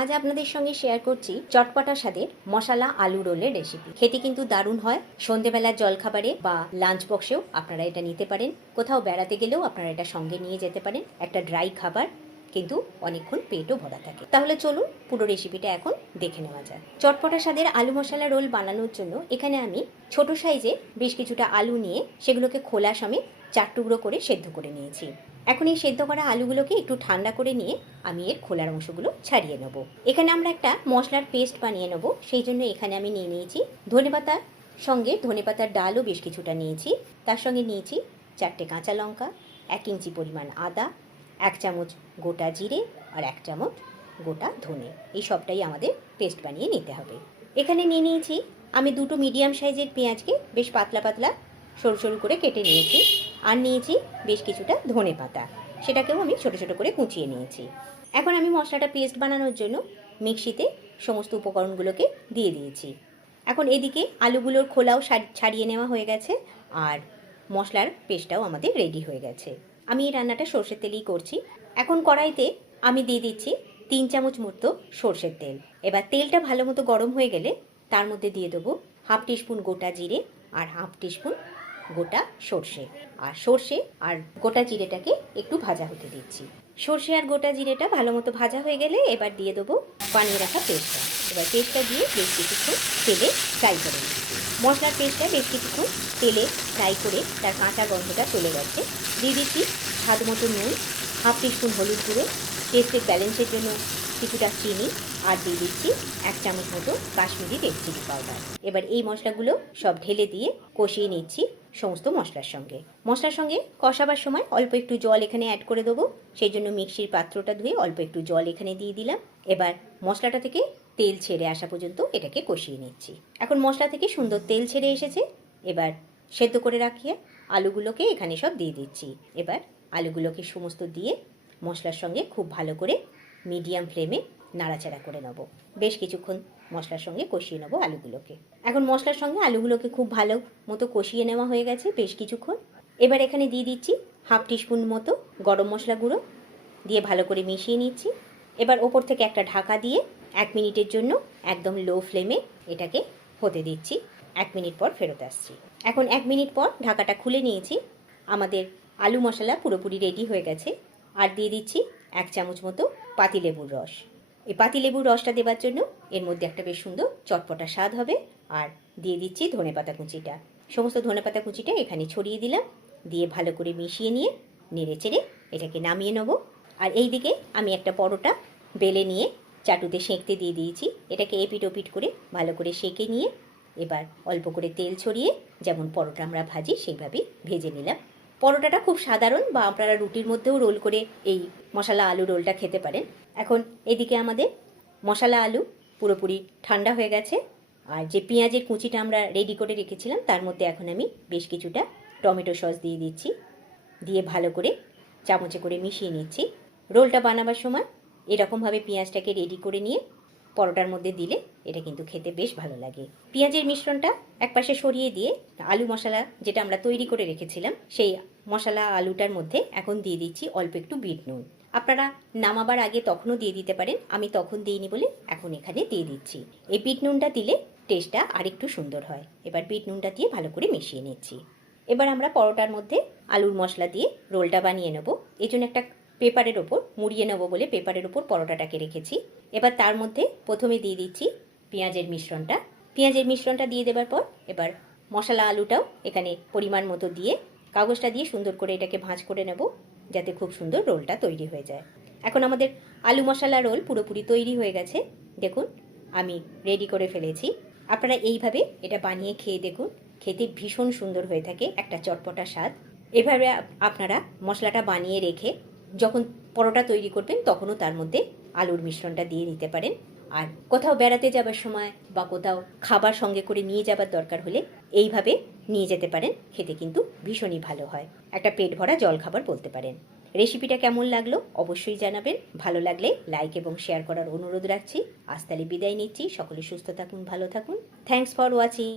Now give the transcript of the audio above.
আজ আপনাদের সঙ্গে শেয়ার করছি চটপটা স্বাদের মশালা আলু রোলের রেসিপি। খেতে কিন্তু দারুণ হয়। সন্ধেবেলার জলখাবারে বা লাঞ্চ বক্সেও আপনারা এটা নিতে পারেন। কোথাও বেড়াতে গেলেও আপনারা এটা সঙ্গে নিয়ে যেতে পারেন। একটা ড্রাই খাবার, কিন্তু অনেকক্ষণ পেটও ভরা থাকে। তাহলে চলুন পুরো রেসিপিটা এখন দেখে নেওয়া যাক। চটপটা স্বাদের আলু মশলা রোল বানানোর জন্য এখানে আমি ছোট সাইজে বেশ কিছুটা আলু নিয়ে সেগুলোকে খোলা সমেত 4 টুকরো করে সেদ্ধ করে নিয়েছি। এখন এই সেদ্ধ করা আলুগুলোকে একটু ঠান্ডা করে নিয়ে আমি এর খোলার অংশগুলো ছাড়িয়ে নেব। এখানে আমরা একটা মশলার পেস্ট বানিয়ে নেব, সেই জন্য এখানে আমি নিয়ে নিয়েছি ধনেপাতার সঙ্গে ধনেপাতার ডালও বেশ কিছুটা নিয়েছি। তার সঙ্গে নিয়েছি 4টে কাঁচা লঙ্কা, 1 ইঞ্চি পরিমাণ আদা, 1 চামচ গোটা জিরে আর 1 চামচ গোটা ধনে। এই সবটাই আমাদের পেস্ট বানিয়ে নিতে হবে। এখানে নিয়ে নিয়েছি আমি 2টো মিডিয়াম সাইজের পেঁয়াজকে বেশ পাতলা পাতলা সরু সরু করে কেটে নিয়েছি। আর নিয়েছি বেশ কিছুটা ধনে পাতা, সেটাকেও আমি ছোটো ছোটো করে কুচিয়ে নিয়েছি। এখন আমি মশলাটা পেস্ট বানানোর জন্য মিক্সিতে সমস্ত উপকরণগুলোকে দিয়ে দিয়েছি। এখন এদিকে আলুগুলোর খোলাও ছাড়িয়ে নেওয়া হয়ে গেছে, আর মশলার পেস্টটাও আমাদের রেডি হয়ে গেছে। আমি এই রান্নাটা সর্ষের তেলেই করছি। এখন কড়াইতে আমি দিয়ে দিচ্ছি 3 চামচ মতো সর্ষের তেল। এবার তেলটা ভালো মতো গরম হয়ে গেলে তার মধ্যে দিয়ে দেবো 1/2 টিস্পুন গোটা জিরে আর 1/2 টিস্পুন গোটা সর্ষে। আর সর্ষে আর গোটা জিরেটাকে একটু ভাজা হতে দিচ্ছি। সর্ষে আর গোটা জিরেটা ভালো মতো ভাজা হয়ে গেলে এবার দিয়ে দেবো বানিয়ে রাখা পেস্টটা। এবার পেস্টটা দিয়ে বেশ কিছুক্ষণ তেলে ফ্রাই করে নিচ্ছি। মশলার পেস্টটা বেশ কিছুক্ষণ তেলে ফ্রাই করে তার কাঁচা গন্ধটা চলে গেছে। দিয়ে দিচ্ছি স্বাদ মতো নুন, 1/2 টিস্পুন হলুদ গুঁড়ো, টেস্টের ব্যালেন্সের জন্য কিছুটা চিনি, আর দিয়ে দিচ্ছি 1 চামচ মতো কাশ্মীরি রেড চিলি পাউডার। এবার এই মশলাগুলো সব ঢেলে দিয়ে কষিয়ে নিচ্ছি সমস্ত মশলার সঙ্গে। মশলার সঙ্গে কষাবার সময় অল্প একটু জল এখানে অ্যাড করে দেবো, সেই জন্য মিক্সির পাত্রটা ধুয়ে অল্প একটু জল এখানে দিয়ে দিলাম। এবার মশলাটা থেকে তেল ছেড়ে আসা পর্যন্ত এটাকে কষিয়ে নিচ্ছি। এখন মশলা থেকে সুন্দর তেল ছেড়ে এসেছে। এবার সেদ্ধ করে রাখিয়ে আলুগুলোকে এখানে সব দিয়ে দিচ্ছি। এবার আলুগুলোকে সমস্ত দিয়ে মশলার সঙ্গে খুব ভালো করে মিডিয়াম ফ্লেমে নাড়াচাড়া করে নেব। বেশ কিছুক্ষণ মশলার সঙ্গে কষিয়ে নেব আলুগুলোকে। এখন মশলার সঙ্গে আলুগুলোকে খুব ভালো মতো কষিয়ে নেওয়া হয়ে গেছে বেশ কিছুক্ষণ। এবার এখানে দিয়ে দিচ্ছি 1/2 টিস্পুন মতো গরম মশলা গুঁড়ো, দিয়ে ভালো করে মিশিয়ে নিচ্ছি। এবার ওপর থেকে একটা ঢাকা দিয়ে 1 মিনিটের জন্য একদম লো ফ্লেমে এটাকে হতে দিচ্ছি। 1 মিনিট পর ফেরত আসছি। এখন 1 মিনিট পর ঢাকাটা খুলে নিয়েছি। আমাদের আলু মশলা পুরোপুরি রেডি হয়ে গেছে। আর দিয়ে দিচ্ছি 1 চামচ মতো পাতিলেবুর রস। এই পাতিলেবুর রসটা দেওয়ার জন্য এর মধ্যে একটা বেশ সুন্দর চটপটা স্বাদ হবে। আর দিয়ে দিচ্ছি ধনেপাতা কুচিটা। সমস্ত ধনেপাতা কুচিটা এখানে ছড়িয়ে দিলাম, দিয়ে ভালো করে মিশিয়ে নিয়ে নেড়ে চেড়ে এটাকে নামিয়ে নেব। আর এই দিকে আমি একটা পরোটা বেলে নিয়ে চাটুতে সেঁকতে দিয়ে দিয়েছি। এটাকে এপিট ওপিট করে ভালো করে সেঁকে নিয়ে এবার অল্প করে তেল ছড়িয়ে যেমন পরোটা আমরা ভাজি সেইভাবেই ভেজে নিলাম। পরোটাটা খুব সাধারণ, বা আপনারা রুটির মধ্যেও রোল করে এই মশলা আলু রোলটা খেতে পারেন। এখন এদিকে আমাদের মশলা আলু পুরোপুরি ঠান্ডা হয়ে গেছে। আর যে পেঁয়াজের কুচিটা আমরা রেডি করে রেখেছিলাম তার মধ্যে এখন আমি বেশ কিছুটা টমেটো সস দিয়ে দিচ্ছি, দিয়ে ভালো করে চামচে করে মিশিয়ে নিচ্ছি। রোলটা বানাবার সময় এরকমভাবে পেঁয়াজটাকে রেডি করে নিয়ে পরোটার মধ্যে দিলে এটা কিন্তু খেতে বেশ ভালো লাগে। পেঁয়াজের মিশ্রণটা একপাশে সরিয়ে দিয়ে আলু মশলা যেটা আমরা তৈরি করে রেখেছিলাম সেই মশলা আলুটার মধ্যে এখন দিয়ে দিচ্ছি অল্প একটু বিট নুন। আপনারা নামাবার আগে তখনও দিয়ে দিতে পারেন, আমি তখন দিইনি বলে এখন এখানে দিয়ে দিচ্ছি। এই বিট নুনটা দিলে টেস্টটা আরেকটু সুন্দর হয়। এবার বিট নুনটা দিয়ে ভালো করে মিশিয়ে নিচ্ছি। এবার আমরা পরোটার মধ্যে আলুর মশলা দিয়ে রোলটা বানিয়ে নেব। এই জন্য একটা পেপারের ওপর মুড়িয়ে নেব বলে পেপারের ওপর পরোটাটাকে রেখেছি। এবার তার মধ্যে প্রথমে দিয়ে দিচ্ছি পেঁয়াজের মিশ্রণটা। পেঁয়াজের মিশ্রণটা দিয়ে দেবার পর এবার মশলা আলুটাও এখানে পরিমাণ মতো দিয়ে কাগজটা দিয়ে সুন্দর করে এটাকে ভাঁজ করে নেব, যাতে খুব সুন্দর রোলটা তৈরি হয়ে যায়। এখন আমাদের আলু মশলা রোল পুরোপুরি তৈরি হয়ে গেছে। দেখুন আমি রেডি করে ফেলেছি। আপনারা এইভাবে এটা বানিয়ে খেয়ে দেখুন, খেতে ভীষণ সুন্দর হয়ে থাকে, একটা চটপটা স্বাদ। এভাবে আপনারা মশলাটা বানিয়ে রেখে যখন পরোটা তৈরি করবেন তখনও তার মধ্যে আলুর মিশ্রণটা দিয়ে দিতে পারেন। আর কোথাও বেড়াতে যাবার সময় বা কোথাও খাবার সঙ্গে করে নিয়ে যাবার দরকার হলে এইভাবে নিয়ে যেতে পারেন, খেতে কিন্তু ভীষণই ভালো হয়। একটা পেট ভরা জলখাবার বলতে পারেন। রেসিপিটা কেমন লাগলো অবশ্যই জানাবেন। ভালো লাগলে লাইক এবং শেয়ার করার অনুরোধ রাখছি। আজ তাহলে বিদায় নিচ্ছি। সকলে সুস্থ থাকুন, ভালো থাকুন। Thanks for watching.